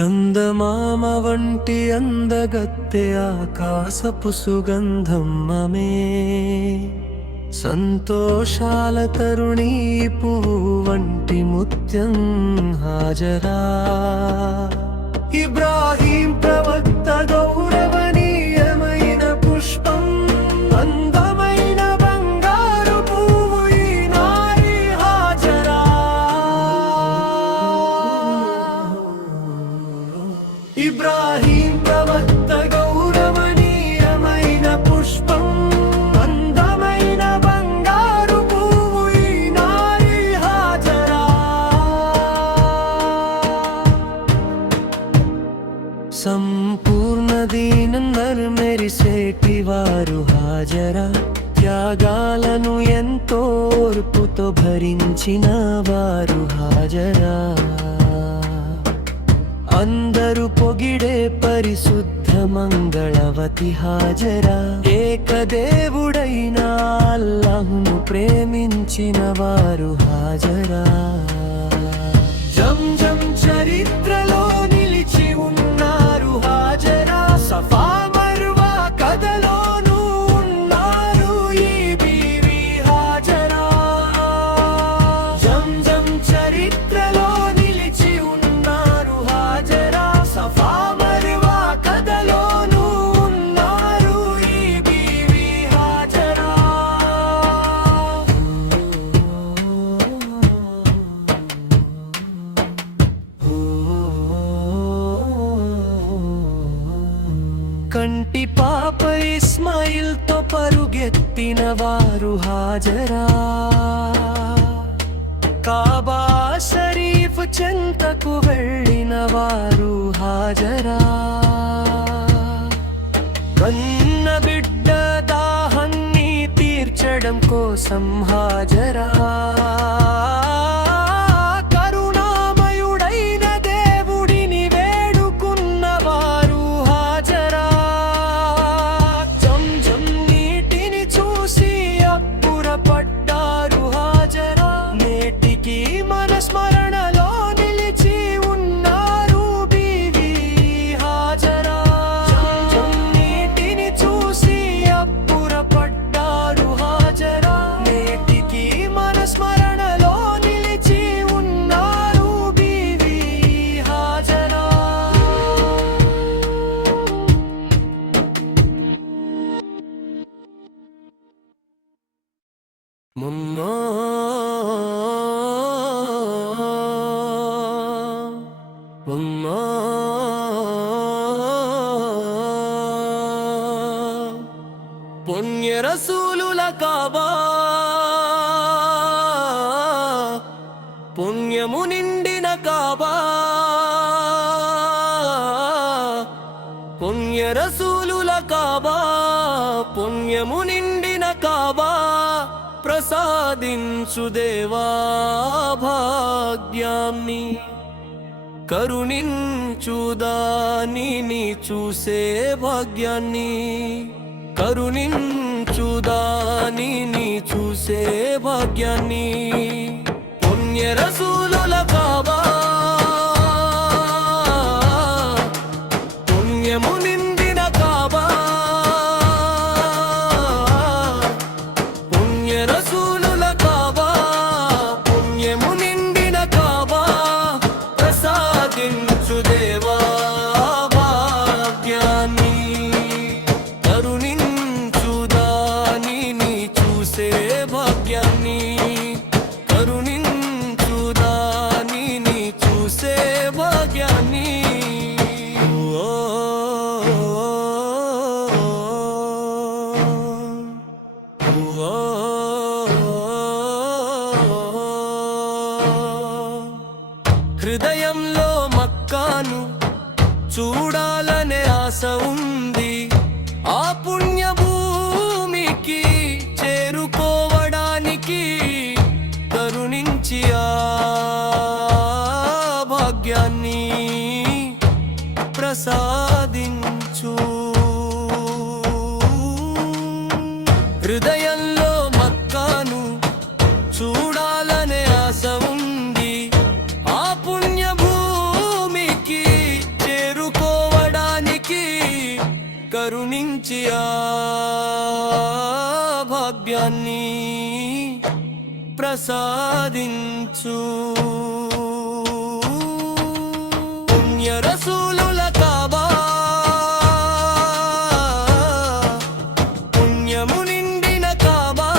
చందమామ వంటి అందగత్తె ఆకాశపు సుగంధం ఆమె, సంతోషాల తరుణీ పువ్వు వంటి ముత్యం హాజరా. ఇబ్రాహీం ప్రవక్త గౌరవనీయమైన పుష్పం, అందమైన బంగారు పువ్వు ఈ నారి హాజరా. ఇబ్రాహీం ప్రవక్త గౌరవనీయమైన పుష్పం, అందమైన బంగారు పువ్వు ఈ నారి హాజరా. సంపూర్ణ దీనందరు మెరిసేటి వారు హాజరా. త్యాగాలను ఎంతో ఓర్పుతో భరించిన వారు హాజరా. అందరూ పొగిడే పరిశుద్ధ మంగళవతి హాజరా. ఏకదేవుడైన అల్లాహ్ను ప్రేమించిన వారు హాజరా. జంజం చరిత్రలో నిలిచి ఉన్నారు హాజరా. సఫా మర్వా కథలోనూ ఉన్నారు ఈ బీవీ హాజరా. జంజం చరిత్రలో నిలిచి ఉన్నారు హాజరా. సఫా మర్వా కథలోనూ ఉన్నారు ఈ బీవీ హాజరా. కంటి పాప ఇస్మాయిల్ తో పరుగెత్తిన వారు హాజరా. కాబా షరీఫ్ చెంతకు వెళ్ళిన వారు హాజరా. కన్న బిడ్డ దాహాన్ని తీర్చడం కోసం హాజరా. కరుణామయుడైన దేవుడిని వేడుకున్న వారు హాజరా. జంజం నీటిని చూసి అబ్బురపడ్డారు హాజరా. నేటికి మన స్మరణలో నిలిచి ఉన్నారు బీవీ హాజరా. జంజం నీటిని చూసి అబ్బురపడ్డారు హాజరా. నేటికి మన స్మరణలో నిలిచి ఉన్నారు బీవీ హాజరా. మున్నో మున్నో పుణ్య రసూలుల కాబా, పుణ్యము నిండిన కాబా. పుణ్య రసూలుల కాబా, పుణ్యము నిండిన కాబా. ప్రసాదించు దేవా భాగ్యాన్ని, కరుణించు దానిని చూసే భాగ్యాన్ని. కరుణించు దానిని చూసే భాగ్యాన్ని. పుణ్య రసూలుల కాబా, పుణ్యము నిండిన కాబా. పుణ్య రసూలుల కాబా, పుణ్యము నిండిన కాబా. ప్రసాదించు దేవా భాగ్యాన్ని, కరుణించు దానిని చూసే భాగ్యాన్ని. కరుణించు దానిని చూసే భాగ్యాన్ని. హృదయంలో మక్కాను చూడాలనే ఆశ ఉంది. ఆ పుణ్య భూమికి చేరుకోవడానికి కరుణించి ఆ భాగ్యాన్ని ప్రసాదించు. హృదయంలో మక్కాను చూడాలనే ఆశ ఉంది. ఆ పుణ్య భూమికి భాగ్యాన్ని ప్రసాదించు పుణ్య రసూలుల కాబా పుణ్యము నిండిన కాబా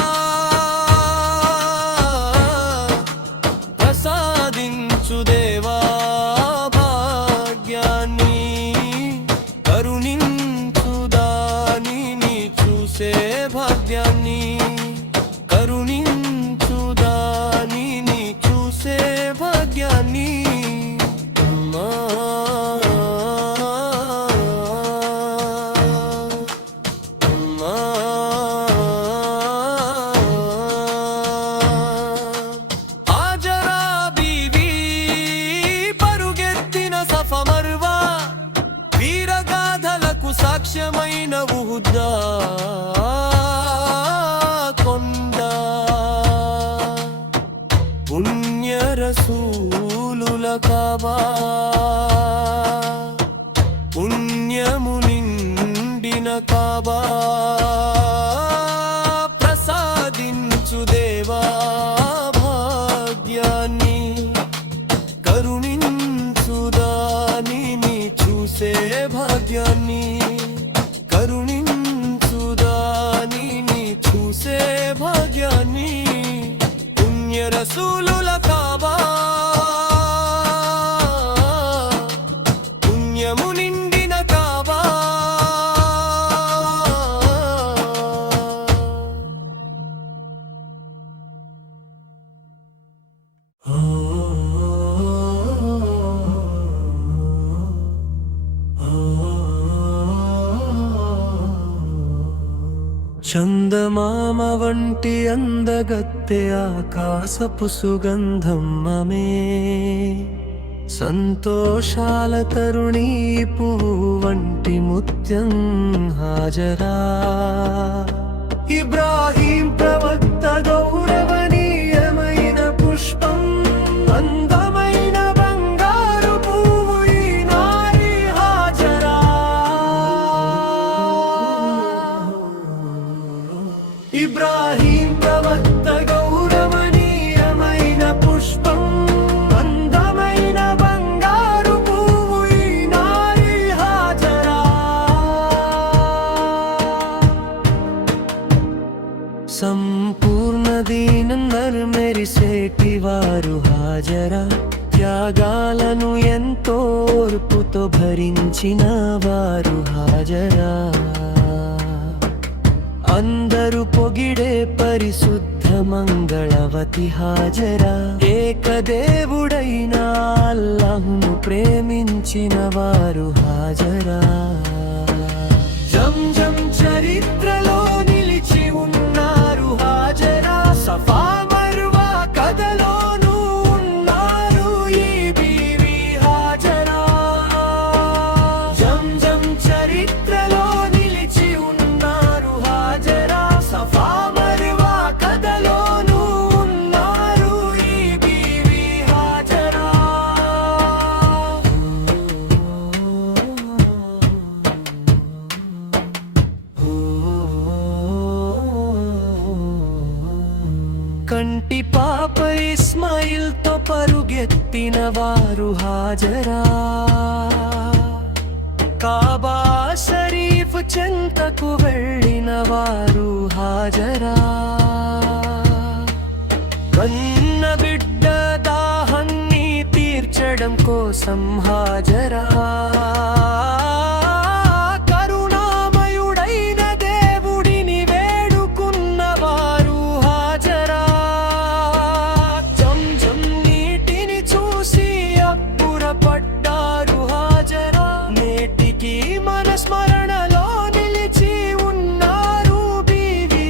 ప్రసాదించు దేవా భాగ్యాన్ని కరుణించు దానిని చూసే భాగ్యాన్ని కరుణించు దానిని చూసే భాగ్యాన్ని అమ్మా అమ్మా హాజరా బీవీ పరుగెత్తిన సఫా మర్వా వీరగాథలకు సాక్ష్యమైన ఉహుద్దా పుణ్య రసూలుల కాబా పుణ్యము నిండిన కాబా ప్రసాదించు దేవా భాగ్యాన్ని కరుణించు దానిని చూసే భాగ్యాన్ని కరుణించు దానిని చూసే భాగ్యాన్ని పుణ్య రసూలుల కాబా పుణ్యము నిండిన కాబా చందమామ వంటి అందగత్తె ఆకాశపు సుగంధం మమే సంతోషాల తరుణీ పువ్వు వంటి ముత్యం హాజరా ఇబ్రాహీం ప్రవక్త గౌరవనీయమైన పుష్పం అందమైన బంగారు పువ్వు ఈ నారి హాజరా ఇబ్రాహీం ప్రవక్త గౌరవనీయమైన పుష్పం అందమైన బంగారు పువ్వు ఈ నారి హాజరా సంపూర్ణ దీనం మెరిసేటి వారు హాజరా త్యాగాలను ఎంతో ఓర్పుతో భరించిన వారు హాజరా అందరూ పొగిడే పరిశుద్ధ మంగళవతి హాజరా ఏకదేవుడైన అల్లాహ్ను ప్రేమించిన వారు హాజరా జంజం చరిత్రలో నిలిచి ఉన్నారు హాజరా సఫా మర్వా కథలోనూ ఉన్నారు ఈ బీవీ హాజరా జంజం చరిత్రలో నిలిచి ఉన్నారు హాజరా సఫా మర్వా కథలోనూ ఉన్నారు ఈ బీవీ హాజరా కంటి పాప ఇస్మాయిల్ తో పరుగెత్తిన వారు హాజరా కాబా షరీఫ్ చెంతకు వెళ్ళిన వారు హాజరా కన్న బిడ్డ దాహాన్ని తీర్చడం కోసం హాజరా కరుణామయుడైన దేవుడిని వేడుకున్న వారు హాజరా జంజం నీటిని చూసి అబ్బురపడ్డారు హాజరా నేటికి మన స్మరణలో నిలిచి ఉన్నారు బీవీ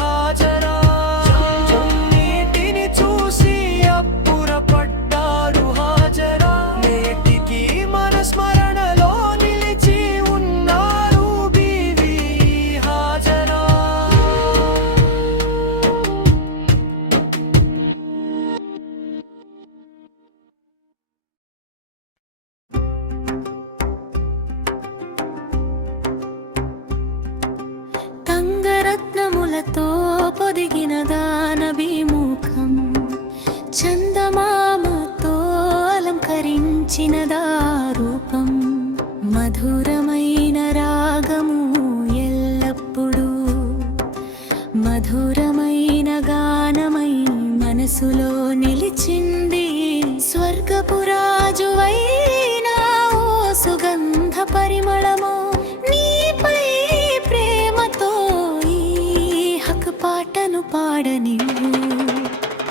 హాజరా జంజం నీటిని చూసి అబ్బురపడ్డారు హాజరా నేటికి మన స్మరణలో పూలతో పొదిగిన దానభిముఖం, చందమామతో అలంకరించినదా రూపం, మధురమైన రాగము ఎల్లప్పుడూ మధురమైన గానమై మనసులో నిలిచింది. స్వర్గపురాజువైన ఓ సుగంధ పరిమళమో, నీపై ప్రేమతో ఈ హక్కు పాటను పాడనివ్వు.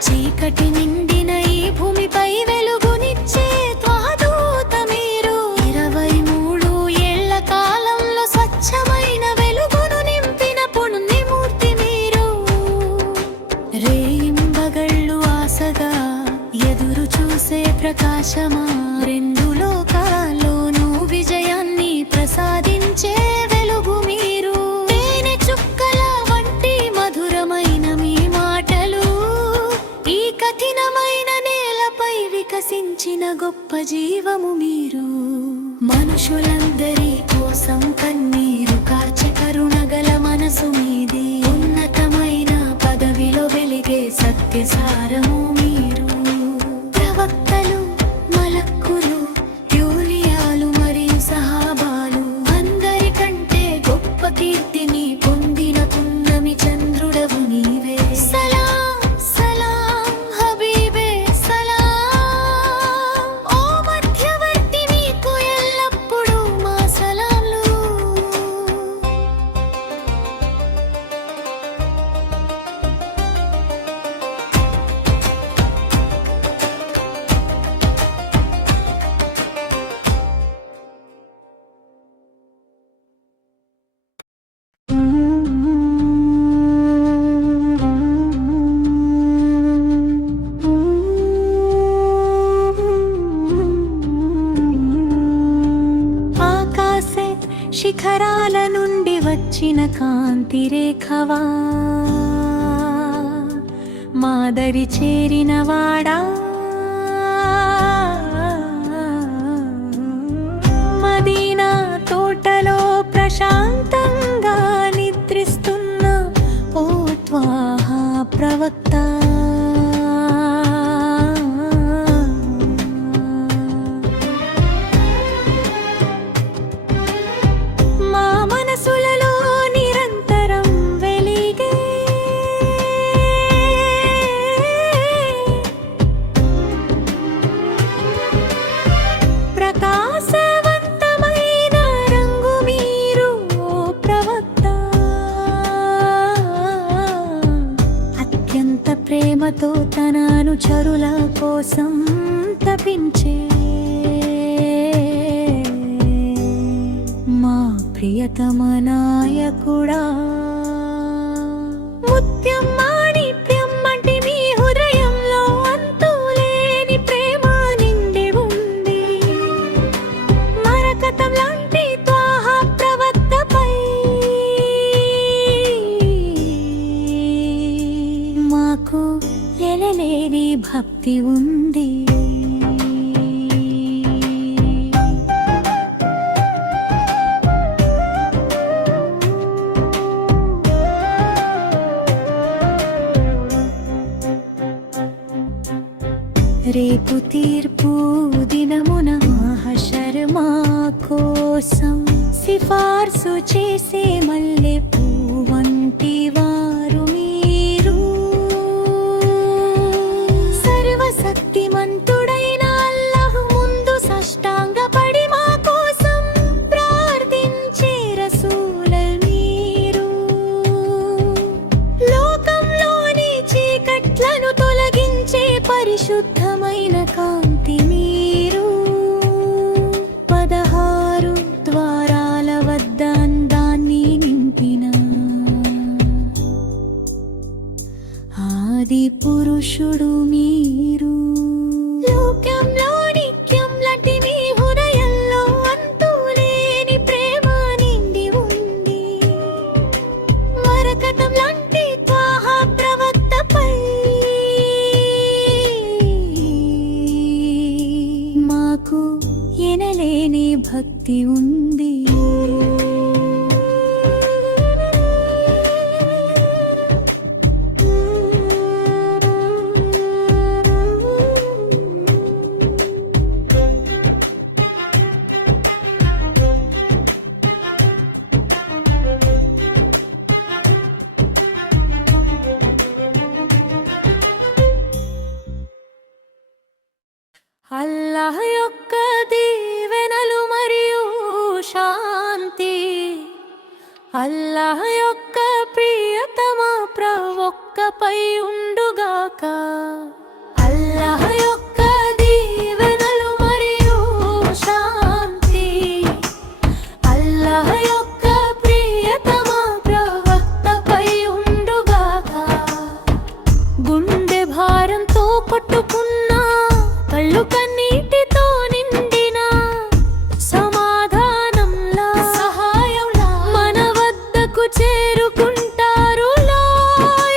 చీకటి నిండిన ఈ భూమిపై వెలుగునిచ్చే త్వదూత మీరు. 23 ఏళ్ల కాలంలో స్వచ్ఛమైన వెలుగును నింపిన పుణ్యమూర్తి మీరు. రేయింబగళ్ళు ఆశగా ఎదురు చూసే ప్రకాశమా, రెండు లోకాల్లోనూ విజయాన్ని ప్రసాదించే వెలుగు మీరు. తేనె చుక్కల వంటి మధురమైన మీ మాటలు ఈ కఠినమైన నేలపై వికసించిన గొప్ప జీవము మీరు. మనుషులందరి కోసం కన్నీరు కార్చే కరుణగల మనసు మీది. ఉన్నతమైన పదవిలో వెలిగే సత్యసారము మీరు. ప్రవక్తలు, మలక్కులు, యూలియాలు మరియు సహాబాలు అందరికంటే గొప్ప కీర్తిని పొందిన పున్నమి చంద్రుడవు నీవే. సలాం సలాం హబీబే సలాం. ఓ మధ్యవర్తి నీకు ఎల్లప్పుడూ మా సలాంలు. ఆకాశే శిఖరాల నుండి వచ్చిన కాంతి రేఖవా, మాదరి చేరిన వాడా. మదీనా తోటలో ప్రశాంతంగా నిద్రిస్తున్న ఓ త్వాహా ప్రవక్త. మా మనసులలో నిరంతరం వెలిగే ప్రకాశవంతమైన రంగు మీరు ఓ ప్రవక్త. అత్యంత ప్రేమతో తన అనుచరుల కోసం తపించే మా ప్రియతమ నాయకుడా. ముత్యం మాణిక్యం అంటే మీ హృదయంలో అంతులేని ప్రేమ నిండి ఉంది. మరకతం లాంటి త్వాహా ప్రవక్తపై మాకు ఎనలేని భక్తి ఉంది. రేపు తీర్పు దినమున మహషర్ మా కోసం సిఫార్సు చేసే మల్లె పువ్వంటి వారు మీరు. సర్వశక్తిమంతుడైన అల్లాహ్ ముందు సాష్టాంగపడి మా కోసం ప్రార్థించే రసూల మీరు. లోకంలోని చీకట్లను తొలగించే పరిశుద్ధమైన కాంతి మీరు. 16 ద్వారాల వద్ద అందాన్ని నింపిన ఆది పురుషుడు మీరు. లోకంలో నిత్యం లాంటి మీ హృదయంలో అంతులేని ప్రేమ నిండి ఉంది. మరకతం లాంటి త్వాహా ప్రవక్తపై మాకు ఎనలేని భక్తి ఉంది. అల్లాహ్ యొక్క ప్రియతమ ప్రవక్తపై ఉండుగాక. అల్లాహ్ యొక్క దీవెనలు మరియు శాంతి అల్లాహ్ యొక్క ప్రియతమ ప్రవక్తపై ఉండుగాక. గుండె భారంతో కొట్టుకున్న కళ్ళు కన్నీటితో నిండిన సమాధానంలా సహాయంలా మన వద్దకు చేరుకుంటారు లా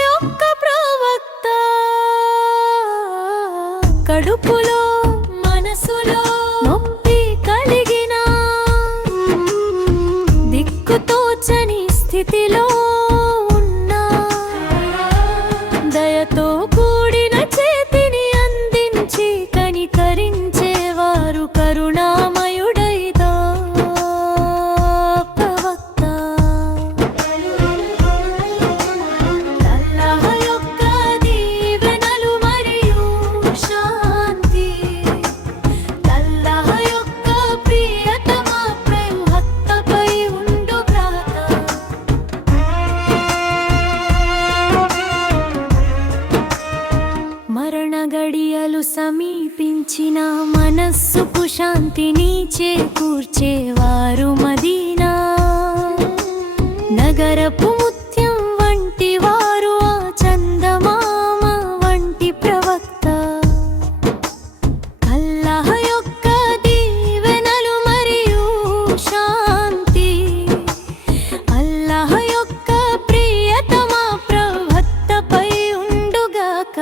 యొక్క ప్రవక్త. కడుపులో మనసులో నొప్పి కలిగిన దిక్కుతోచని స్థితిలో ఉన్నా దయతో కూడిన చేతిని అందించి కనికరించేవారు కరుణామయుడైదా ప్రవక్త. అల్లాహ్ యొక్క దీవెనలు మరియు శాంతి అల్లాహ్ యొక్క ప్రియతమ ప్రవక్తపై ఉండుగాక. మరణ గడియలు సమీపించిన మనస్సుకు శాంతిని చేకూర్చేవారు మదీనా నగరపు ముత్యం వంటి వారు ఆ చందమామ వంటి ప్రవక్త. అల్లాహ్ యొక్క దీవెనలు మరియు శాంతి అల్లాహ్ యొక్క ప్రియతమ ప్రవక్తపై ఉండుగాక.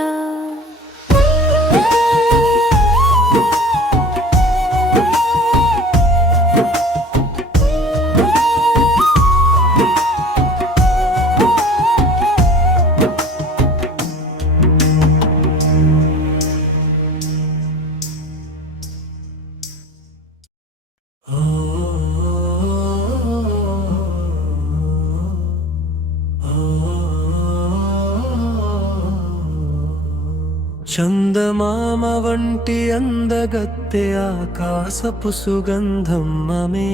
చందమామ వంటి అందగత్తె ఆకాశపు సుగంధం మమే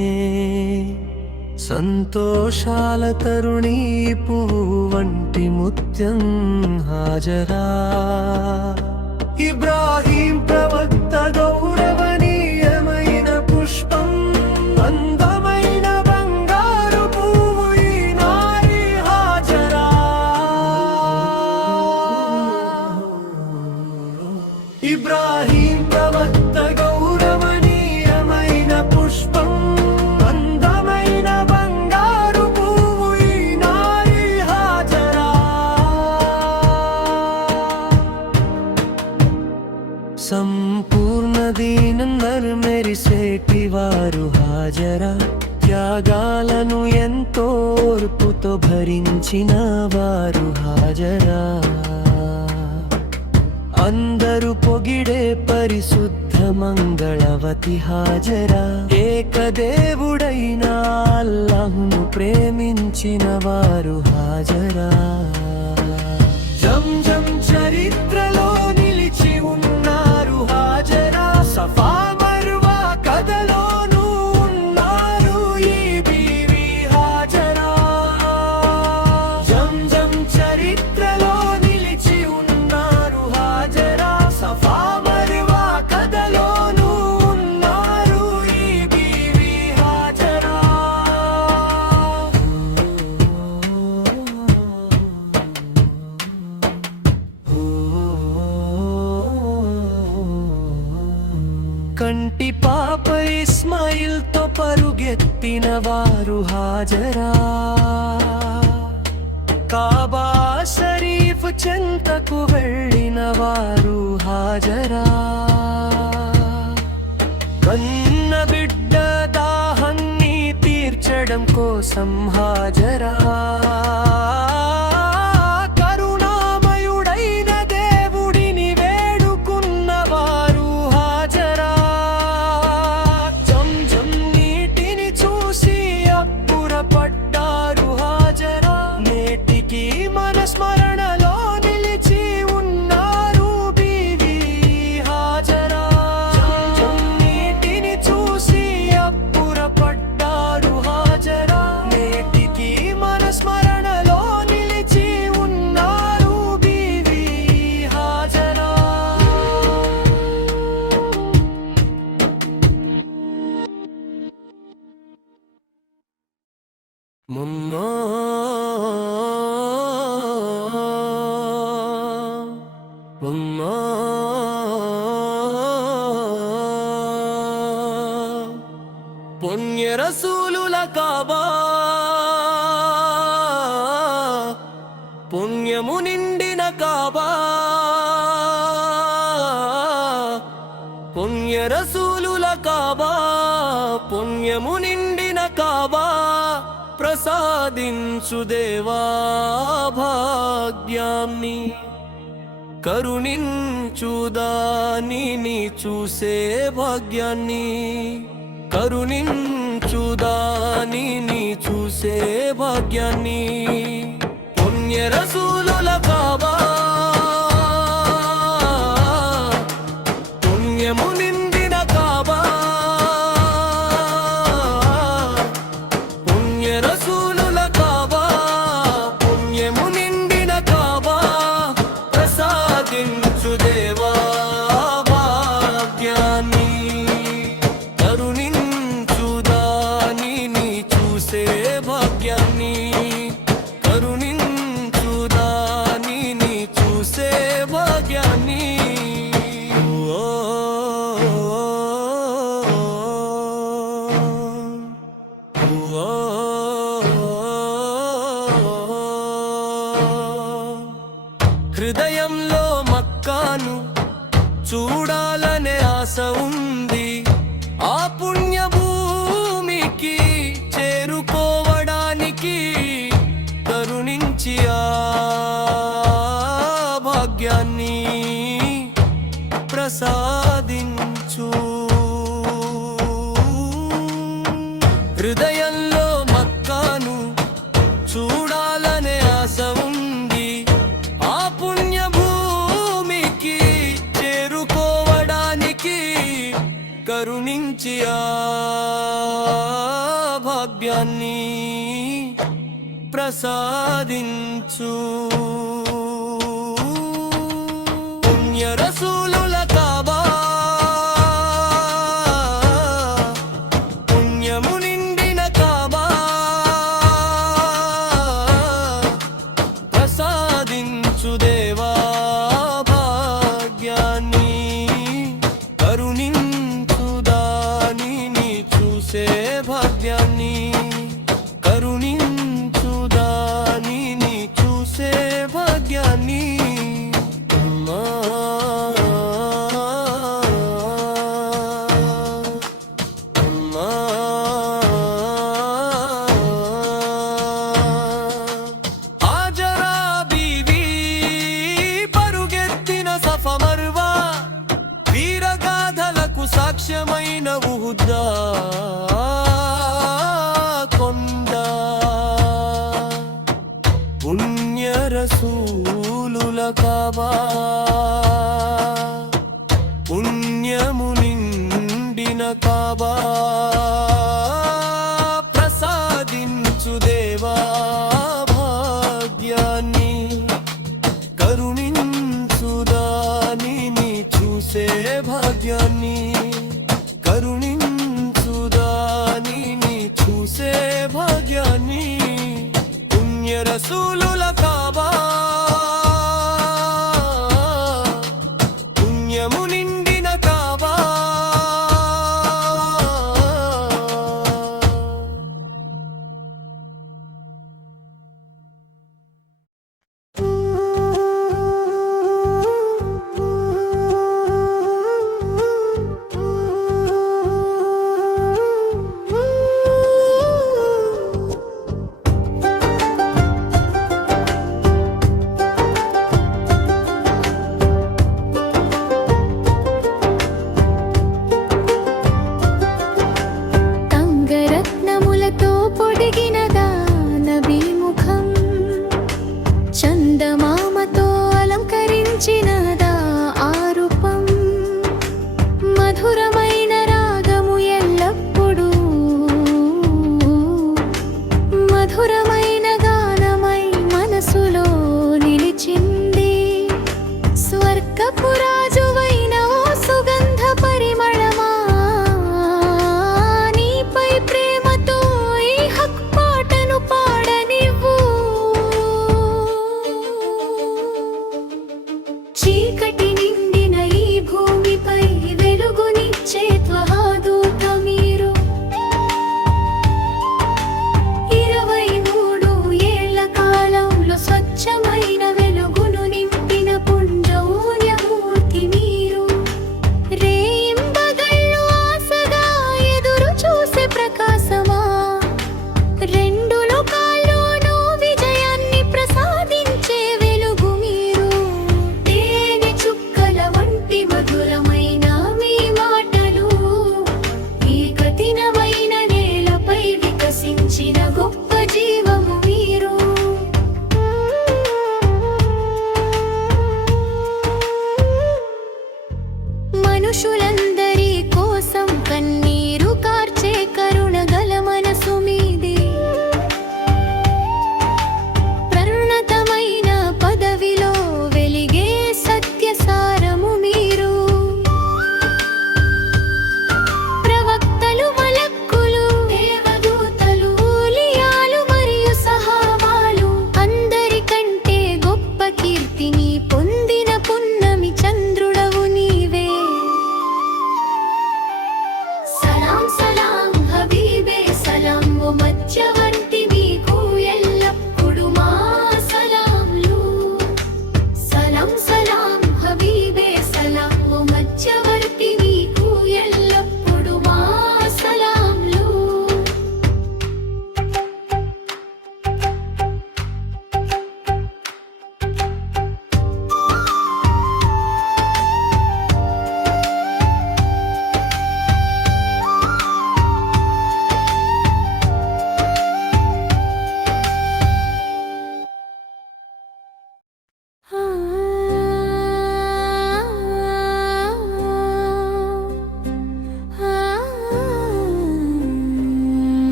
సంతోషాల తరుణీ పువ్వు వంటి ముత్యం హాజరా. ఇబ్రాహీం ప్రవక్త గౌరవనీయమైన పుష్పం అందమైన బంగారు పువ్వు ఈ నారి హాజరా. ఇబ్రాహీం ప్రవక్త గౌరవనీయమైన పుష్పం అందమైన బంగారు పువ్వు ఈ నారి హాజరా. సంపూర్ణ దీనం మెరిసేటి వారు హాజరా. త్యాగాలను ఎంతో ఓర్పుతో భరించిన వారు హాజరా. అందరూ పొగిడే పరిశుద్ధ మంగళవతి హాజరా. ఏకదేవుడైన అల్లాహ్ను ప్రేమించిన వారు హాజరా. జంజం చరిత్రలో నిలిచి ఉన్నారు హాజరా. సఫా మర్వా కథలోనూ ఉన్నారు ఈ బీవీ హాజరా. జంజం చరిత్రలో నిలిచి ఉన్నారు హాజరా. సఫా మర్వా కథలోనూ ఉన్నారు ఈ బీవీ హాజరా. కంటి పాప ఇస్మాయిల్ తో పరుగెత్తిన వారు హాజరా. కాబా షరీఫ్ చెంతకు వెళ్ళిన వారు హాజరా. కన్న బిడ్డ దాహాన్ని తీర్చడం కోసం హాజరా. కరుణామయుడైన దేవుడిని వేడుకున్న వారు హాజరా. జంజం నీటిని చూసి అబ్బురపడ్డారు హాజరా. నేటికి మన స్మరణలో నిలిచి ఉన్నారు బీవీ హాజరా. జంజం నీటిని చూసి అబ్బురపడ్డారు హాజరా. నేటికి రసూలుల కాబా పుణ్యము నిండిన కాబా పుణ్య రసూలుల కాబా పుణ్యము నిండిన కాబా ప్రసాదించు దేవా భాగ్యాన్ని కరుణించుదానిని చూసే భాగ్యాన్ని కరుణించుదానిని చూసే భాగ్యాన్ని పుణ్య రసూలుల కాబా పుణ్యము నిండిన కాబా పుణ్య రసూలుల కాబా పుణ్యము నిండిన కాబా ప్రసాదించు దేవా భాగ్యాన్ని కరుణించుదానిని చూసే భాగ్యాన్ని కరుణించుదానిని చూసే భాగ్యాన్ని హృదయంలో మక్కాను చూడాలనే ఆశ ఉంది ఆ పుణ్య భూమికి చేరుకోవడానికి కరుణించి ఆ భాగ్యాన్ని ప్రసాదించు హృదయంలో మక్కాను చూడాలనే ఆశ ఉంది ఆ పుణ్య భూమికి చేరుకోవడానికి కరుణించి ఆ భాగ్యాన్ని ప్రసాదించు పుణ్య రసూలుల కాబా పుణ్యము నిండిన కాబా ప్రసాదించు దేవా భాగ్యాన్ని కరుణించుదానిని చూసే భాగ్యాన్ని కరుణించుదానిని చూసే భాగ్యాన్ని అమ్మా అమ్మా హాజరా బీవీ పరుగెత్తిన సఫా మర్వా వీరగాథలకు సాక్ష్యమైన ఉహుద్దా కొండ పుణ్య రసూలుల కాబా పుణ్యము నిండిన కాబా ప్రసాదించు దేవా భాగ్యాన్ని కరుణించుదానిని చూసే భాగ్యాన్ని కరుణించుదానిని చూసే భాగ్యాన్ని పుణ్య రసూలుల కాబా పుణ్యము నిండిన కాబా తంగరత్నములతో పొడిగినదా నబీ ముఖం చందమామతో అలంకరించినదా ఆ రూపం మధురమైన రాగము ఎల్లప్పుడూ మధురమైన గానమై మనసులో నిలిచింది స్వర్గపు రాజువైన ఓ సుగంధ పరిమళమా నీపై ప్రేమతో ఈ హక్ పాటను పాడనివ్వు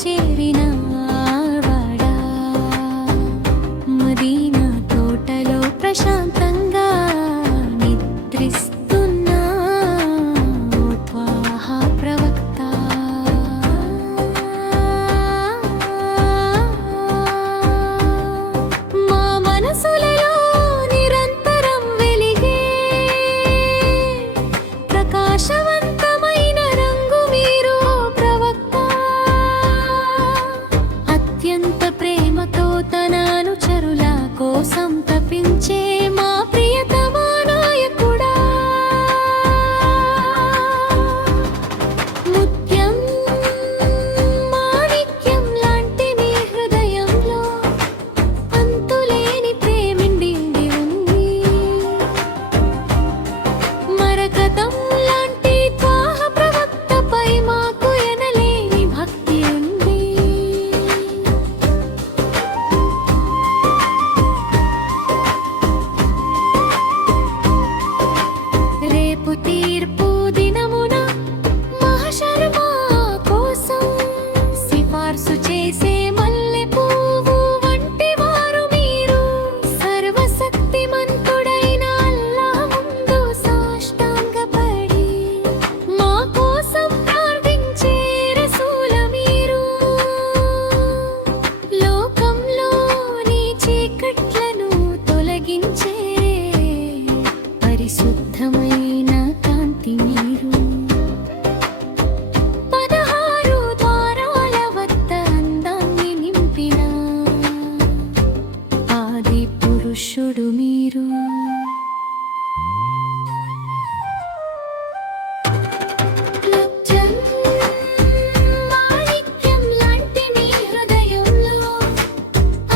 చేరిన వాడా మదీనా తోటలో ప్రశాంతంగా నిద్రిస్తున్నా త్వాహ ప్రవక్త మా మనసులలో నిరంతరం వెలిగే ప్రకాశవంతమైన రంగు మీరు ప్రవక్త అత్యంత ప్రేమతో తన అనుచరుల కోసం తపించే మా ప్రియతమా నాయకుడా ముత్యం మాణిక్యం లాంటి మీ హృదయంలో అంతులేని ప్రేమిండి ఉంది మరకతం లాంటి త్వాహ ప్రవక్తపై మాకు ఎనలేని భక్తి ఉంది రేపు తీర్పు దినమున మహషర్ మా కోసం సిఫార్సు చేసే మల్లె పువ్వు వంటి వారు మీరు సర్వశక్తిమంతుడైన అల్లాహ్ ముందు సాష్టాంగపడి మా కోసం ప్రార్థించే రసూల మీరు లోకంలోని చీకట్లను తొలగించే పరిశుద్ధమైన కాంతి మీరు 16 ద్వారాల వద్ద అందాన్ని నింపిన ఆది పురుషుడు మీరు ముత్యం మాణిక్యం లాంటి మీ హృదయంలో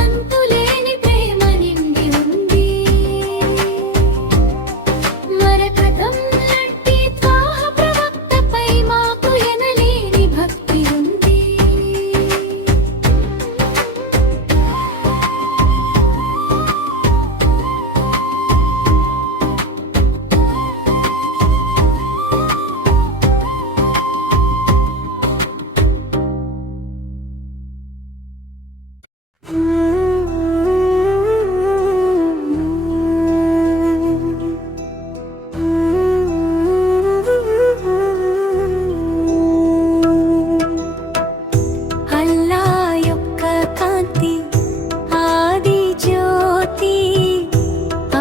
అంతులేని ప్రేమ నిండి ఉంది మరకతం లాంటి త్వాహ ప్రవక్తపై మాకు ఎనలేని భక్తి ఉంది అల్లా యొక్క కాంతి ఆది జ్యోతి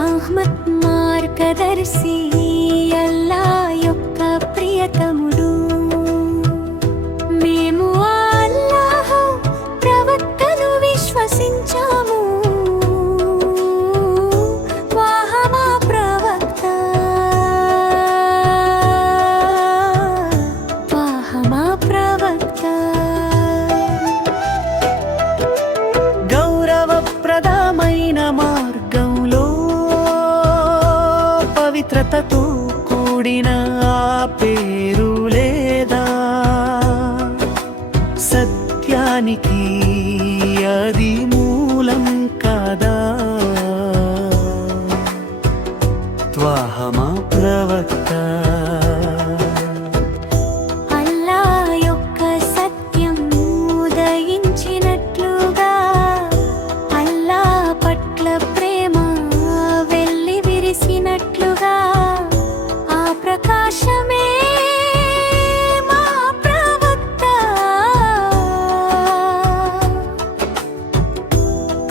అహ్మద్ మార్గదర్శి అల్లా యొక్క ప్రియతముడు మేము అల్లాహ్ ప్రవక్తను విశ్వసించాము త్వాహ మా ప్రవక్త త్వాహ మా ప్రవక్త గౌరవప్రదమైన మార్గంలో పవిత్రతతో కూడిన ఆ పేరు లేదా సత్యానికి అది మూలం కాదా త్వాహ మా ప్రవక్త అల్లా యొక్క సత్యం ఉదయించినట్లుగా అల్లా పట్ల ప్రేమ వెల్లి విరిసినట్లుగా ఆ ప్రకాశమే మా ప్రవక్త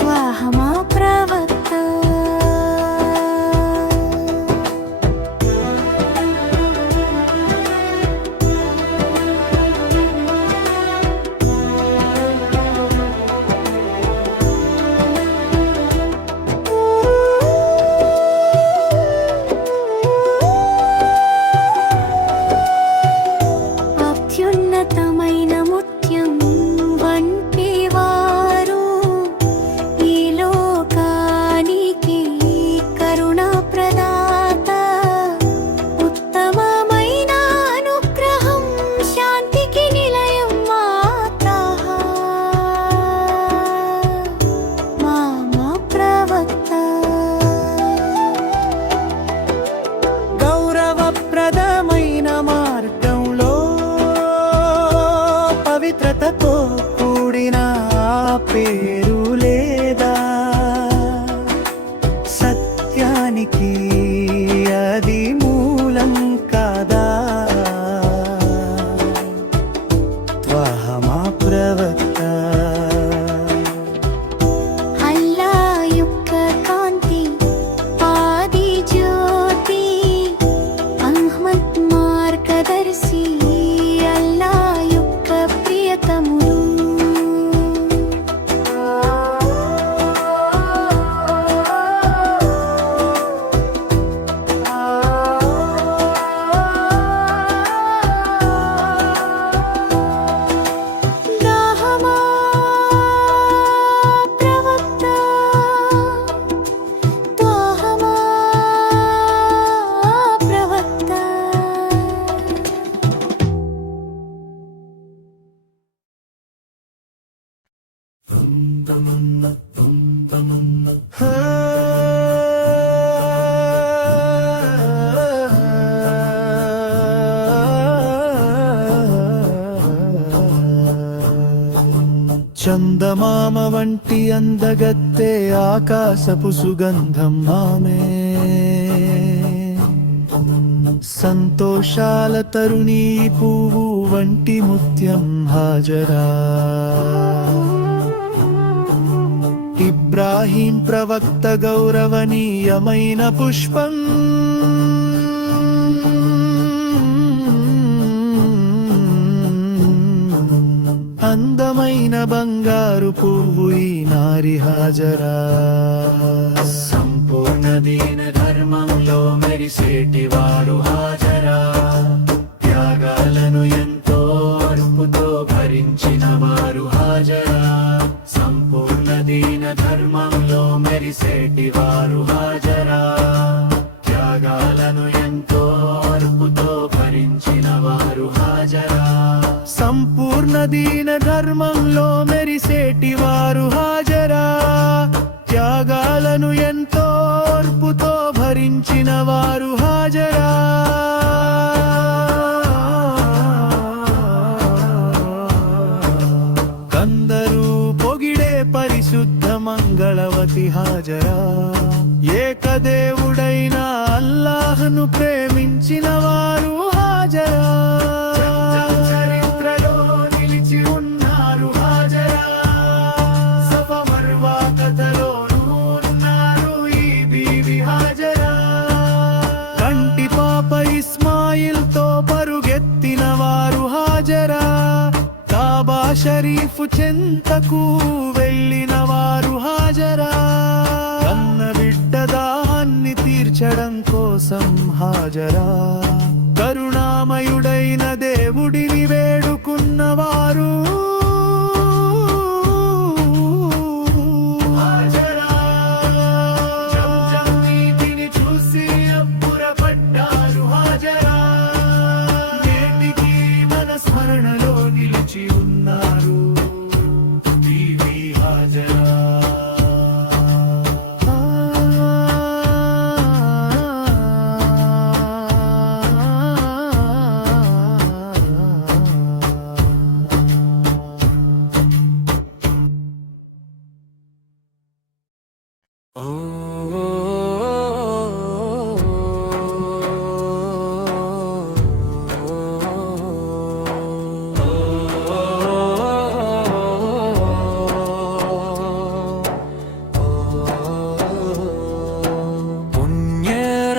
త్వాహ మా ప్రవక్త అత్యున్నతమైన ముత్యం వంటి వారు ఈ లోకానికి కరుణా ప్రదాత ఉత్తమమైన అనుగ్రహం శాంతికి నిలయం మాతాహ మా ప్రవక్త గౌరవప్రదమైన మార్గంలో పవిత్రతతో చందమామ వంటి అందగత్తె ఆకాశపు సుగంధం ఆమె సంతోషాల తరుణీ పువ్వు వంటి ముత్యం హాజరా ఇబ్రాహీం ప్రవక్త గౌరవనీయమైన పుష్పం అందమైన బంగారు పువ్వు ఈ నారి హాజరా సంపూర్ణ దీన ధర్మంలో మెరిసేటి వారు హాజరా త్యాగాలను ఎంతో అర్పుతో భరించిన వారు హాజరా సంపూర్ణ దీన ధర్మంలో మెరిసేటి వారు హాజరా త్యాగాలను ఎంతో అర్పుతో భరించిన వారు హాజరా సంపూర్ణ దీన ధర్మంలో మెరిసేటి వారు హాజరా త్యాగాలను ఎంతో ఓర్పుతో భరించిన వారు హాజరా కందరూ పొగిడే పరిశుద్ధ మంగళవతి హాజరా ఏకదేవుడైన అల్లాహ్ను ప్రేమించిన వారు హాజరా చరిత్రలో నిలిచి ఉన్నారు హాజరా సఫా మర్వా కథలోనూ ఉన్నారు ఈ బీవి హాజరా కంటి పాప ఇస్మాయిల్తో పరుగెత్తిన వారు హాజరా కాబా షరీఫ్ చెంతకు వెళ్ళిన వారు హాజరా కన్న బిడ్డ దాహాన్ని తీర్చడం కోసం హాజరా కరుణామయుడైన దేవుడిని వేడుకున్నవారు హాజరా జంజం నీటిని చూసి అబ్బురపడ్డారు హాజరా నేటికి మన స్మరణలో నిలిచి ఉన్నారు బీవీ హాజరా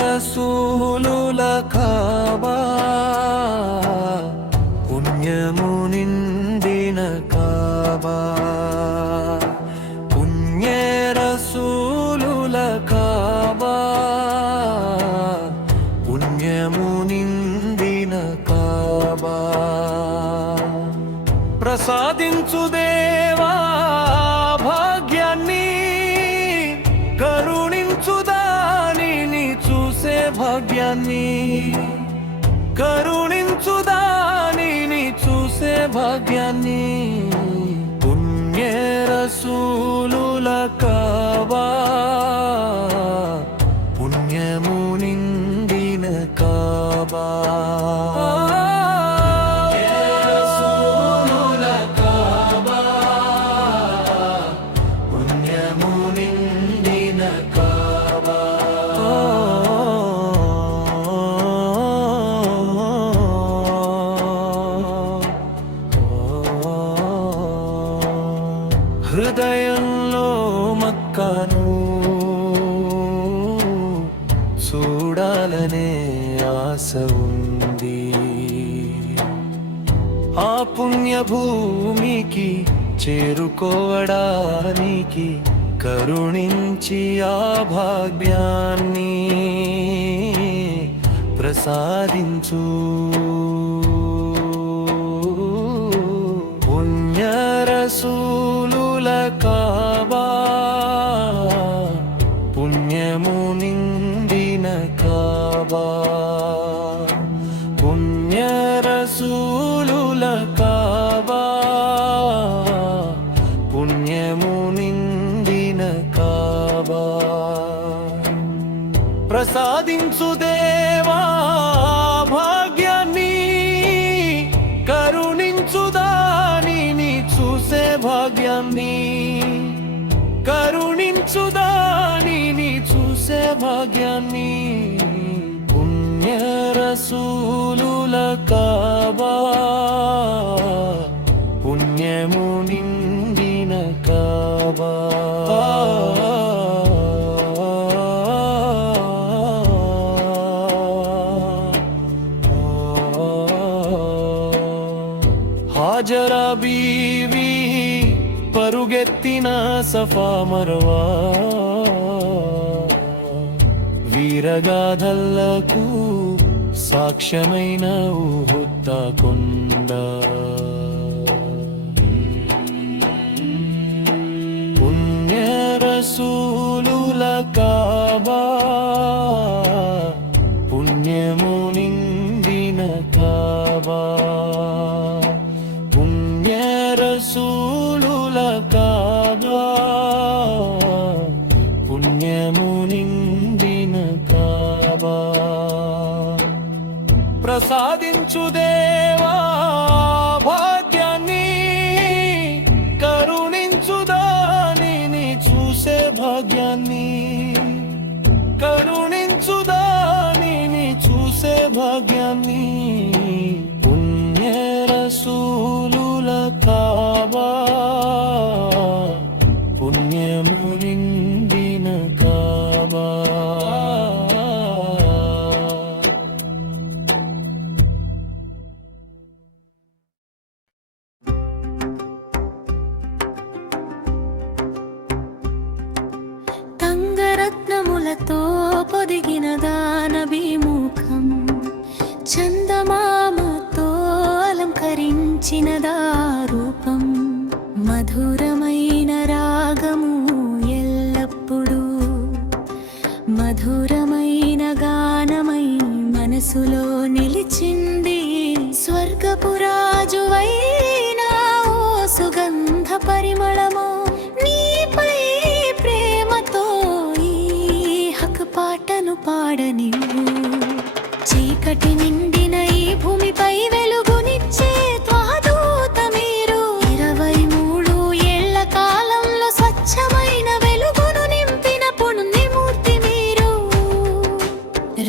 రసూలుల కాబా పుణ్యము నిండిన కాబా పుణ్య రసూలుల కాబా పుణ్యము నిండిన కాబా ప్రసాదించు దేవా భాగ్యాన్ని కరుణించు దానిని చూసే భాగ్యాన్ని కరుణించు దానిని చూసే భాగ్యాన్ని పుణ్య రసూలుల కాబా పుణ్యము నిండిన కాబా హృదయంలో మక్కను చూడాలనే ఆశ ఉంది ఆ పుణ్య భూమికి చేరుకోవడానికి కరుణించి ఆ భాగ్యాన్ని ప్రసాదించు పుణ్య రసూలుల కాబా పుణ్యము నిండిన కాబా పుణ్య రసూలుల కాబా పుణ్య భాగ్యాన్ని కరుణించుదానిని చూసే భాగ్యాన్ని పుణ్య రసూలుల కాబా పుణ్యము నిండిన కాబా హాజరా బీవి పరుగెత్తిన సఫా మర్వా వీరగాథలకు సాక్ష్యమైన ఉహుద్ద కొండ పుణ్య రసూలుల కాబా పుణ్యము నిండిన కాబా రసూలుల కాబా పుణ్యము నిండిన కాబా ప్రసాదించు దేవా భాగ్యాన్ని కరుణించు దానిని చూసే భాగ్యాన్ని కరుణించు దానిని చూసే భాగ్యాన్ని పుణ్య రసూలుల కాబా పుణ్యము నిండిన కాబా తంగరత్నములతో పొదిగిన దానభిముఖం చందమామతో అలంకరించిన రూపం మధురమైన రాగము ఎల్లప్పుడూ మధురమైన గానమై మనసులో నిలిచింది స్వర్గపురాజువైన ఓ సుగంధ పరిమళము నీపై ప్రేమతో ఈ హక్ పాటను పాడనివ్వు చీకటి నిండిన ఈ భూమిపై వెలుగునిచ్చే త్వదూత మీరు 23 ఏళ్ల కాలంలో స్వచ్ఛమైన వెలుగును నింపిన పుణ్యమూర్తి మీరు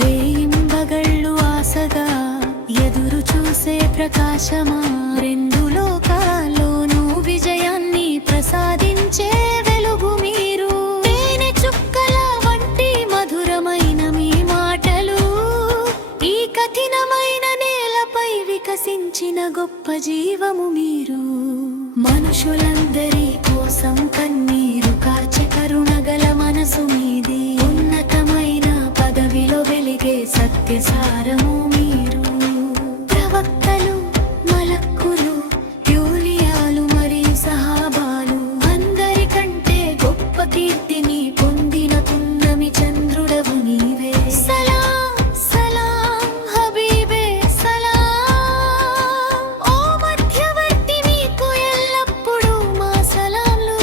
రేయింబగళ్ళు ఆశగా ఎదురు చూసే ప్రకాశమా రెండు లోకాల్లోనూ విజయాన్ని ప్రసాదించే వెలుగు మీరు తేనె చుక్కల వంటి మధురమైన మీ మాటలు ఈ కఠినమైన నేలపై వికసించిన గొప్ప జీవము మీరు మనుషులందరి కోసం కన్నీరు కార్చె కరుణగల మనసు మీది ఉన్నతమైన పదవిలో వెలిగే సత్యసారము మీరు ప్రవక్తలు మలక్కులు యూలియాలు మరియు సహాబాలు అందరికంటే గొప్ప కీర్తిని పొందిన పున్నమి చంద్రుడవు నీవే సలాం సలాం హబీబే సలాం ఓ మధ్యవర్తి మీకు ఎల్లప్పుడూ మా సలాంలు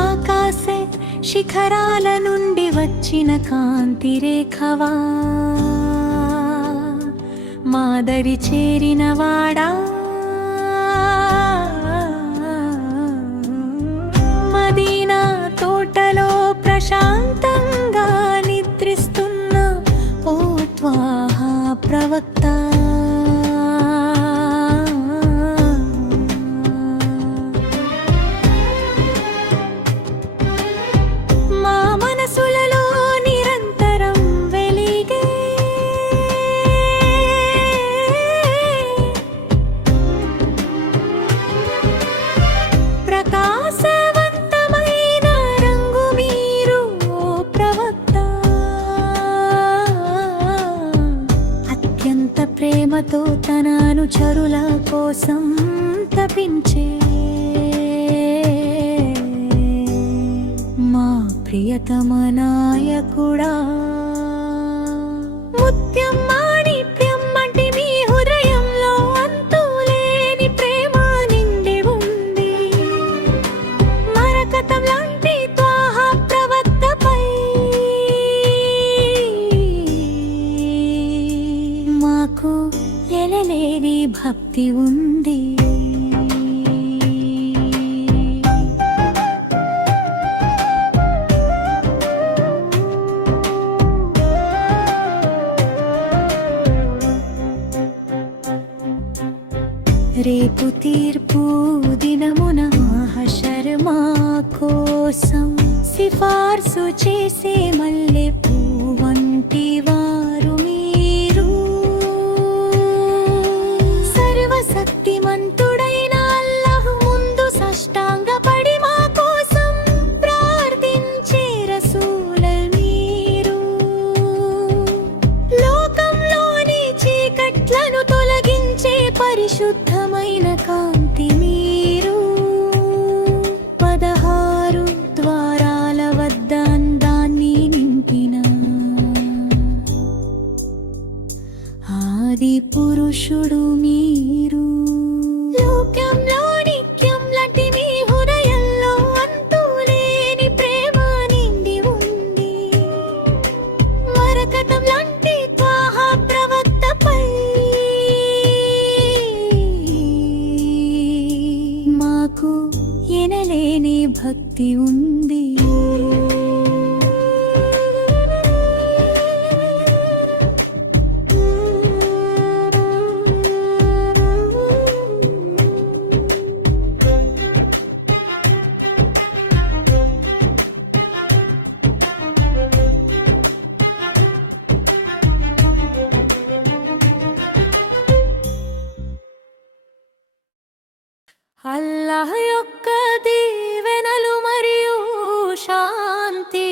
ఆకాశే శిఖరాల నుండి వచ్చిన కాంతి రేఖవా మాదరి చేరిన వాడా మదీనా తోటలో ప్రశాంతంగా నిద్రిస్తున్న ఓ త్వాహా ప్రవక్త మా మనసులలో నిరంతరం వెలిగే ప్రకాశవంతమైన రంగు మీరు ఓ ప్రవక్త అత్యంత ప్రేమతో తన అనుచరుల కోసం తపించే మా ప్రియతమ నాయకుడా ముత్యం మాణిక్యం అంటే మీ హృదయంలో అంతులేని ప్రేమ నిండి ఉంది మరకతం లాంటి త్వాహ ప్రవక్తపై మాకు ఎనలేని భక్తి ఉంది రేపు తీర్పు దినమున మహషర్ మా కోసం సిఫార్సు చేసే మల్లె పువ్వంటి వారు మీరు సర్వశక్తిమంతుడైన అల్లాహ్ ముందు సాష్టాంగపడి మా కోసం ప్రార్థించే రసూల మీరు లోకంలోని చీకట్లను తొలగించే పరిశుద్ధమైన కాంతి మీరు 16 ద్వారాల వద్ద అందాన్ని నింపిన ఆది పురుషుడు మీరు లోకంలో నిత్యం లాంటి మీ హృదయంలో అంతులేని ప్రేమ నిండి ఉంది మరకతం లాంటి త్వాహ ప్రవక్తపై మాకు ఎనలేని భక్తి ఉంది అల్లాహ్ యొక్క దీవెనలు మరియు శాంతి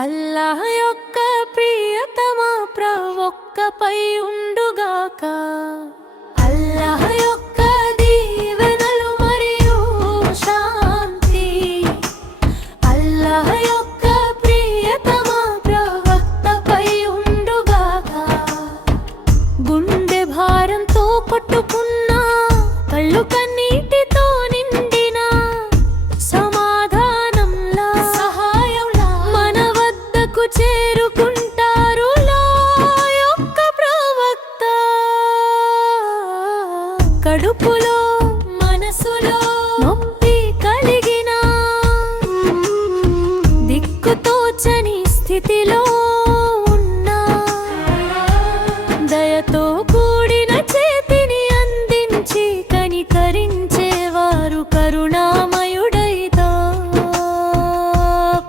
అల్లాహ్ యొక్క ప్రియతమ ప్రవక్తపై ఉండుగాక అల్లాహ్ యొక్క దీవెనలు మరియు శాంతి అల్లాహ్ యొక్క ప్రియతమ ప్రవక్తపై ఉండుగాక గుండె భారంతో కొట్టుకున్న కళ్ళు కన్నీటితో నిండిన సమాధానంలా సహాయంలా మన వద్దకు చేరుకుంటారు లా యొక్క ప్రవక్త కడుపులో మనసులో నొప్పి కలిగిన దిక్కుతోచని స్థితిలో ఉన్నా దయతో కూడిన చేతిని అందించి కనికరించేవారు కరుణామయుడైతా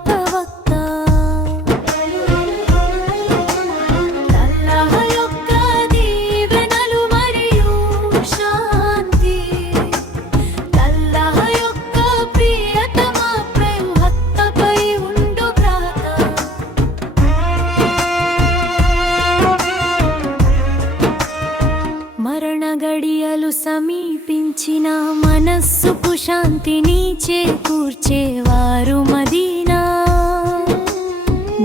ప్రవక్త అల్లాహ్ యొక్క దీవెనలు మరియు శాంతి అల్లాహ్ యొక్క ప్రియతమ ప్రవక్తపై ఉండుగాక మరణ గడియలు సమీపించిన మనస్సుకు శాంతిని చేకూర్చేవారు మదీనా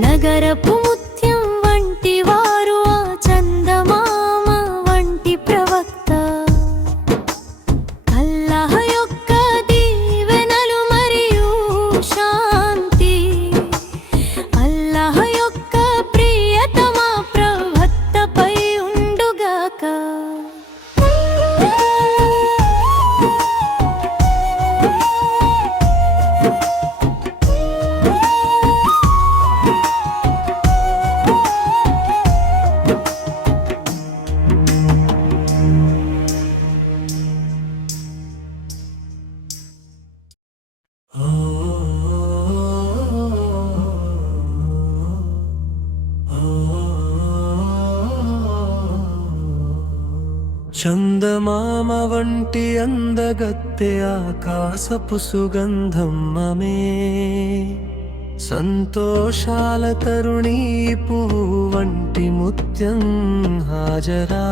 నగరపు ముత్యం వంటి వారు ఆ చందమామ వంటి ప్రవక్త అల్లాహ్ యొక్క దీవెనలు మరియు శాంతి అల్లాహ్ యొక్క ప్రియతమ ప్రవక్తపై ఉండుగాక చందమామ వంటి అందగత్తె ఆకాశపు సుగంధం మమే సంతోషాల తరుణీ పువ్వు వంటి ముత్యం హాజరా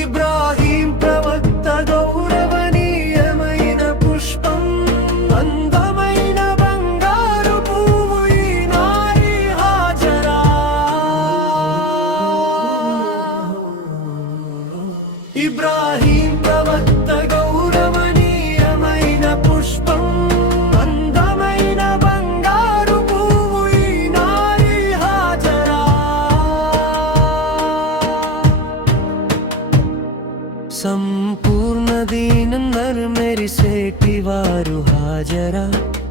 ఇబ్రాహీం ప్రవక్త గౌరవనీయమైన పుష్పం అందమైన బంగారు చేసేటివారు హాజరా,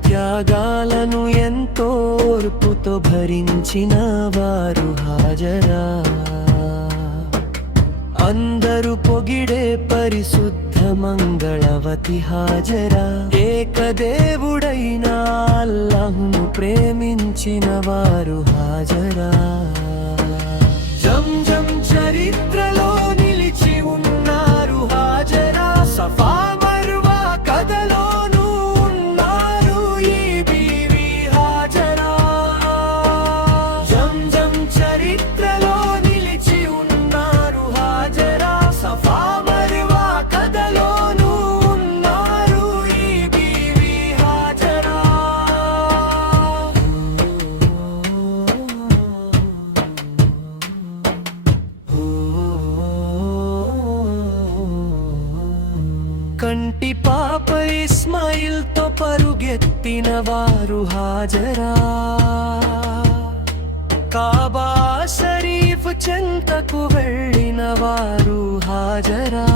త్యాగాలను ఎంతో ఓర్పుతో భరించిన వారు హాజరా. అందరూ పొగిడే పరిశుద్ధ మంగళవతి హాజరా, ఏకదేవుడైన అల్లాహ్ను ప్రేమించిన వారు హాజరా. జంజం చరిత్రలో నిలిచి ఉన్నారు హాజరా, సఫా మర్వా కథలోనూ ఉన్నారు ఈ బీవీ హాజరా. జంజం చరిత్రలో నిలిచి ఉన్నారు హాజరా, సఫా మర్వా కథలోనూ ఉన్నారు ఈ బీవీ హాజరా. కంటి పాప ఇస్మాయిల్తో పరుగెత్తిన వారు హాజరా, కాబా షరీఫ్ చెంతకు వెళ్ళిన వారు హాజరా.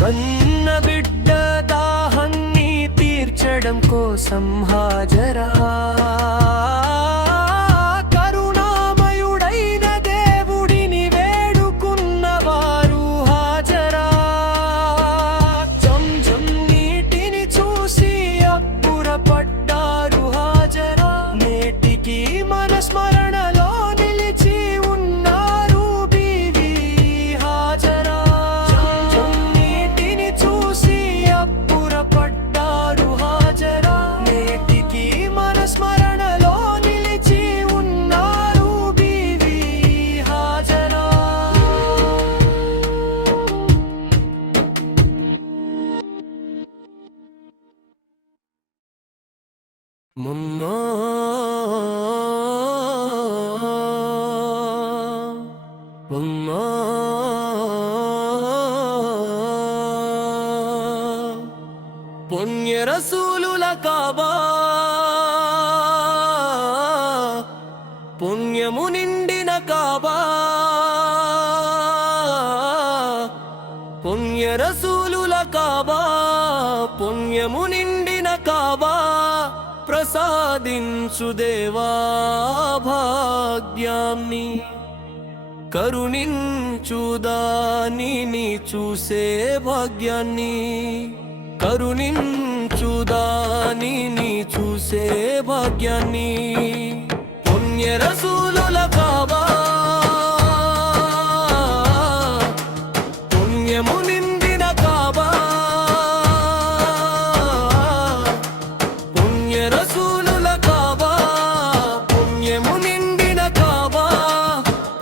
కన్న బిడ్డ దాహాన్ని తీర్చడం కోసం హాజరా, కరుణామయుడైన దేవుడిని వేడుకున్న వారు హాజరా. జంజం నీటిని చూసి అబ్బురపడ్డారు హాజరా, నేటికి మన స్మరణలో నిలిచి ఉన్నారు బీవీ హాజరా. జంజం నీటిని చూసి అబ్బురపడ్డారు హాజరా, నేటికి మన స్మరణలో నిలిచి ఉన్నారు బీవీ హాజరా. ముమ్మో ముమ్మో పుణ్య రసూలుల కాబా, పుణ్యము నిండిన కాబా, పుణ్య రసూలుల కాబా, పుణ్యము నిండిన కాబా. ప్రసాదించు దేవా భాగ్యాన్ని, కరుణించు దానిని చూసే భాగ్యాన్ని, కరుణించు దానిని చూసే భాగ్యాన్ని. పుణ్య రసూలుల కాబా, పుణ్యము నిండిన కాబా, పుణ్య రసూలుల కాబా, పుణ్యము నిండిన కాబా.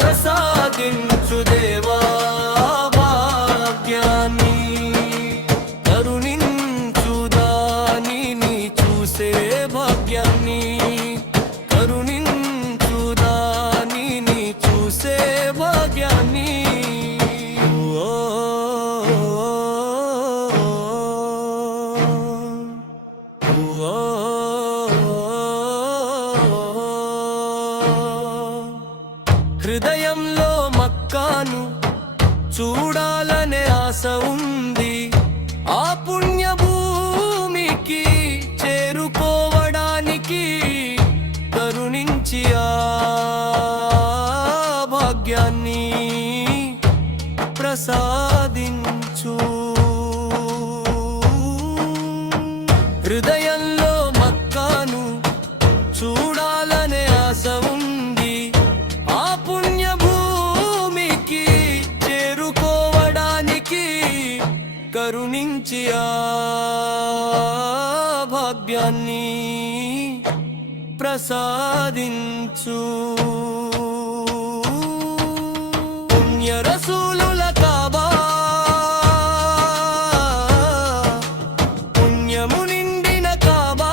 ప్రసాదించు దేవా భాగ్యాన్ని, కరుణించు దానిని చూసే భాగ్యాన్ని, కరుణించు దానిని చూసే భాగ్యాన్ని. ఓ హృదయంలో మక్కాను చూడాలనే ఆశ ఉంది, ఆ పుణ్య భూమికి చేరుకోవడానికి కరుణించి ఆ భాగ్యాన్ని ప్రసాదించు. హృదయంలో మక్కాను చూడాలనే ఆశ ఉంది, ఆ పుణ్య భూమికి చేరుకోవడానికి కరుణించి ఆ భాగ్యాన్ని ప్రసాదించు. పుణ్య రసూలుల కాబా, పుణ్యము నిండిన కాబా.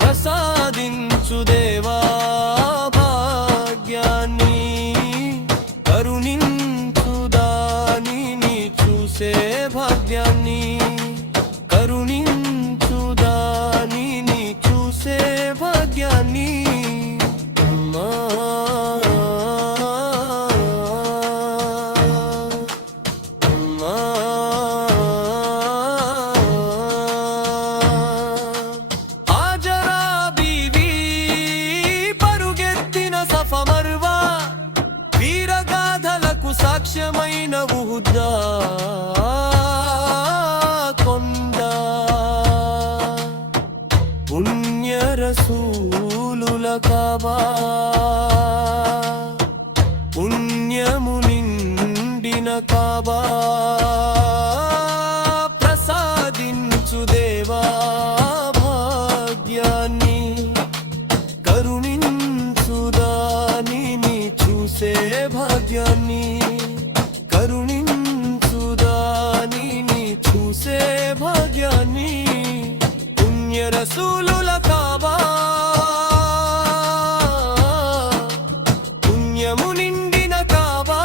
ప్రసాదించు దేవా భాగ్యాన్ని, కరుణించు దానిని చూసే భాగ్యాన్ని, కరుణించు దానిని చూసే ఉహుదా కొండ పుణ్య రసూలుల కాబా పుణ్యము నిండిన కాబా ప్రసాదించు దేవా భాగ్యాన్ని కరుణించు దానిని చూసే భాగ్యాన్ని కరుణించు దానిని చూసే భాగ్యాన్ని పుణ్య రసూలుల కాబా పుణ్యము నిండిన కాబా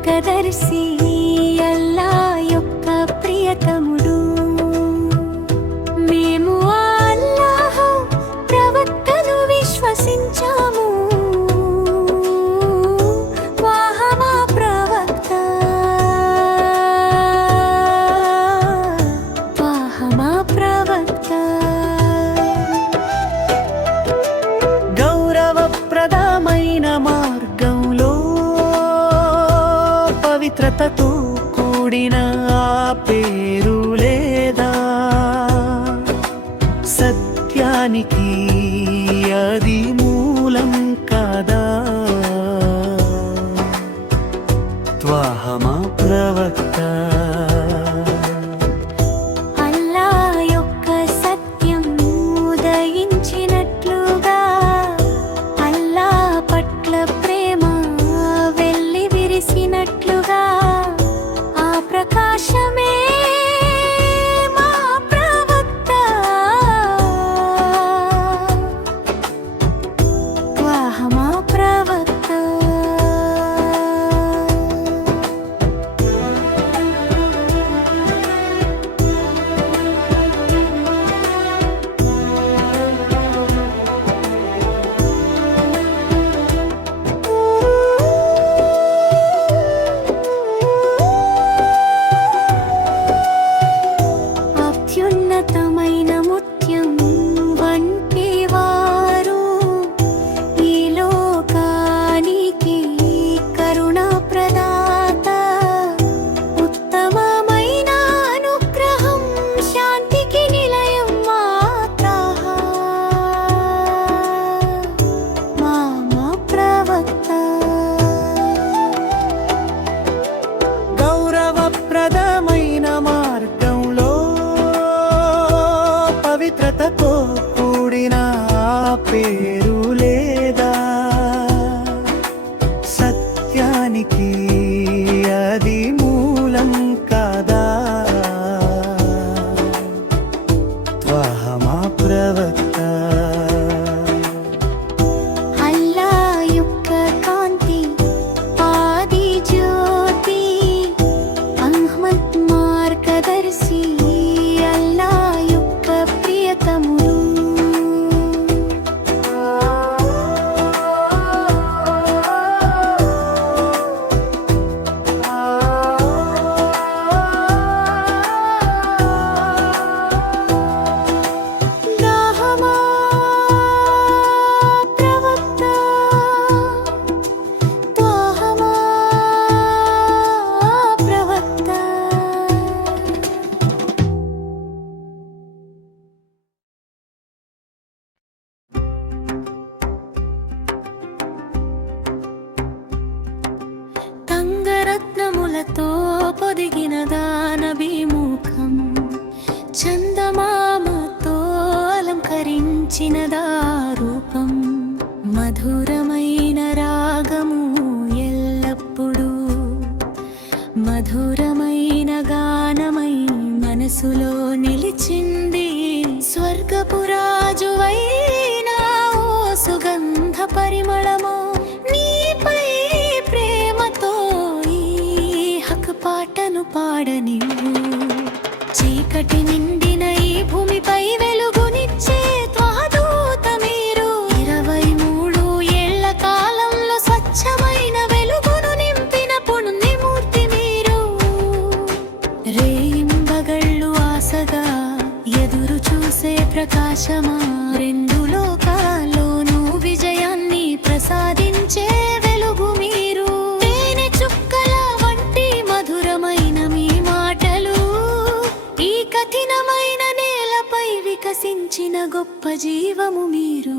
మార్గదర్శి అల్లా యొక్క ప్రియతముడు మేము అల్లాహ్ ప్రవక్తను విశ్వసించాము వాహమా ప్రవక్త వాహమా ప్రవక్త గౌరవప్రదమైన మార్గంలో పవిత్రతతో కూడిన ఆ పేరు లేదా సత్యానికి అది మూలం కాదా త్వాహమా ప్రవక్త అల్లా యొక్క సత్యం ఉదయించినట్లుగా అల్లా పట్ల ప్రేమ వెల్లి విరిసినట్లుగా ఆ ప్రకాశమే మా ప్రవక్త వాహమా ప్రవక్త అత్యున్నతమైన ముత్యం వంటి వారు ఈ లోకానికి కరుణ ప్రదాత ఉత్తమమైన అనుగ్రహం శాంతికి నిలయం మాత్రః మా ప్రవక్త గౌరవప్రదమైన మార్గంలో పవిత్రతతో కూడిన ఆ పేరు లేదా సత్యానికి అది మూలం కాదా త్వాహమా ప్రవక్త అల్లా యొక్క కాంతి ఆది జ్యోతి అహ్మద్ మార్గదర్శి అల్లా యొక్క ప్రియతముడు దాహమా ప్రవక్త త్వాహమా ప్రవక్త తంగరత్నములతో పొదిగిన దానభిముఖం చందమామతో అలంకరించిన దారూపం మధురమైన రాగము ఎల్లప్పుడూ మధురమైన గానమై మనసులో నిలిచింది స్వర్గపురాజువైన ఓ సుగంధ పరిమళమో నీపై ప్రేమతో ఈ హక్ పాటను పాడనివ్వు చీకటి నిండిన ఈ భూమిపై వెలుగునిచ్చే త్వదూత మీరు 23 ఏళ్ల కాలంలో స్వచ్ఛమైన వెలుగును నింపిన పుణ్యమూర్తి మీరు రేయింబగళ్ళు ఆశగా ఎదురు చూసే ప్రకాశమా రెండు లోకాల్లోనూ విజయాన్ని ప్రసాదించే వెలుగు మీరు తేనె చుక్కల వంటి మధురమైన మీ మాటలు ఈ కఠినమైన నేలపై వికసించిన గొప్ప జీవము మీరు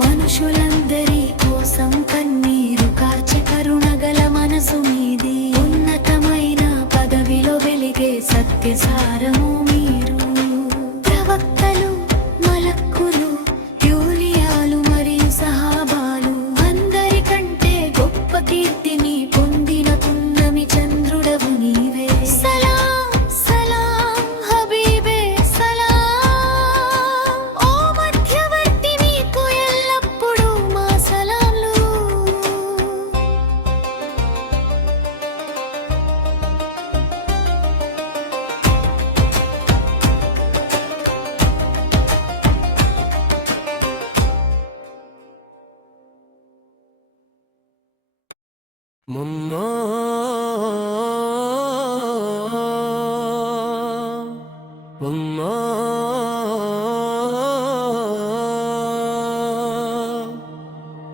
మనుషులందరి కోసం కన్నీరు కార్చె కరుణగల మనసు మీది ఉన్నతమైన పదవిలో వెలిగే సత్యసారము మీరు ప్రవక్తలు మలక్కులు యూలియాలు మరియు సహాబాలు అందరికంటే గొప్ప కీర్తిని పొందిన పున్నమి చంద్రుడవు నీవే సలాం సలాం హబీబే సలాం ఓ మధ్యవర్తి నీకు ఎల్లప్పుడూ మా సలాంలు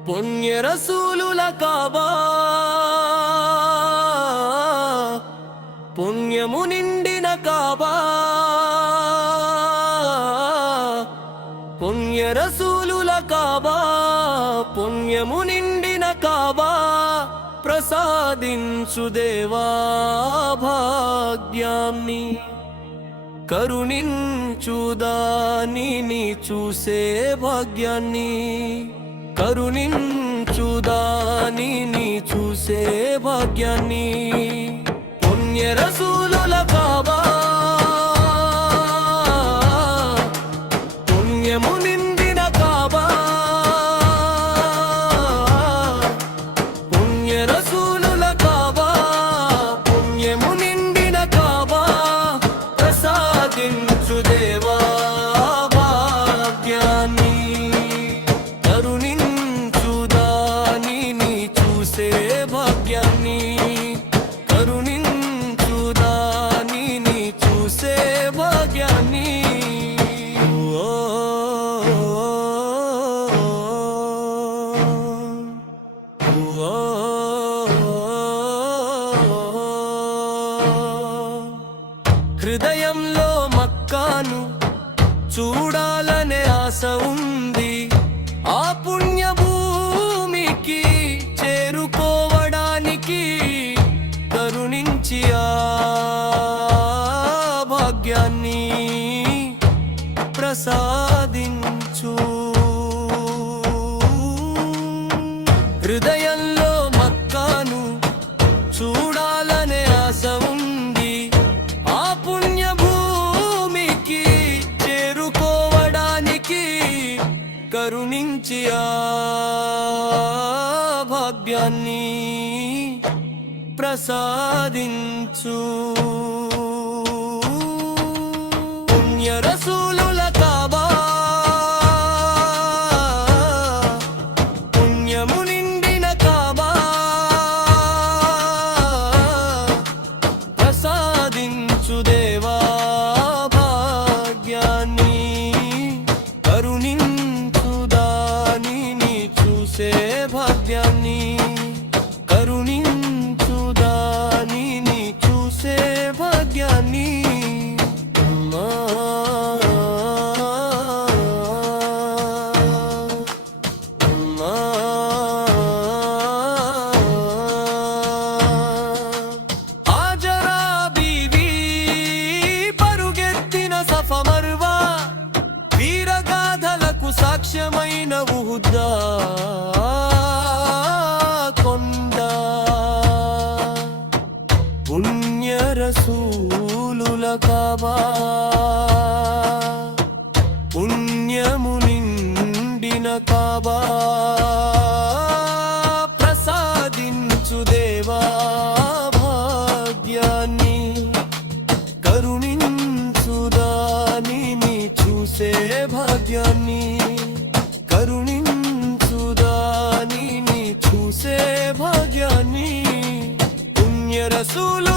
పుణ్య రసూలుల కాబా పుణ్యము నిండిన కాబా పుణ్య రసూలుల కాబా పుణ్యము నిండిన కాబా ప్రసాదించు దేవా భాగ్యాన్ని కరుణించుదానిని చూసే భాగ్యాన్ని కరుణించుదానిని చూసే భాగ్యాన్ని పుణ్య రసూలుల కాబా పుణ్యము నిండిన కాబా పుణ్య రసూలుల కాబా పుణ్యము నిండిన కాబా ప్రసాదించు దేవా భాగ్యాన్ని కరుణించుదానిని చూసే భాగ్యాన్ని కరుణించుదానిని చూసే భాగ్యాన్ని హృదయంలో మక్కాను చూడాలనే ఆశ ఉంది ఆ పుణ్య భూమికి చేరుకోవడానికి కరుణించి ఆ భాగ్యాన్ని ప్రసాదించు హృదయంలో మక్కాను చూడాలనే ఆశ ఉంది ఆ పుణ్య భూమికి చేరుకోవడానికి కరుణించి ఆ భాగ్యాన్ని ప్రసాదించు పుణ్య రసూలుల కాబా పుణ్యము నిండిన కాబా ప్రసాదించు దేవా భాగ్యాన్ని కరుణించుదానిని చూసే భాగ్యాన్ని కరుణించుదానిని చూసే భాగ్యాన్ని హాజరా బీవీ పరుగెత్తిన సఫా మర్వా వీరగాథలకు సాక్ష్యమైన ఉహుద్దా కొండ పుణ్య రసూలుల కాబా పుణ్యము నిండిన కాబా ప్రసాదించు దేవా భాగ్యాన్ని కరుణించుదానిని చూసే భాగ్యాన్ని కరుణించుదానిని చూసే భాగ్యాన్ని పుణ్య రసూలు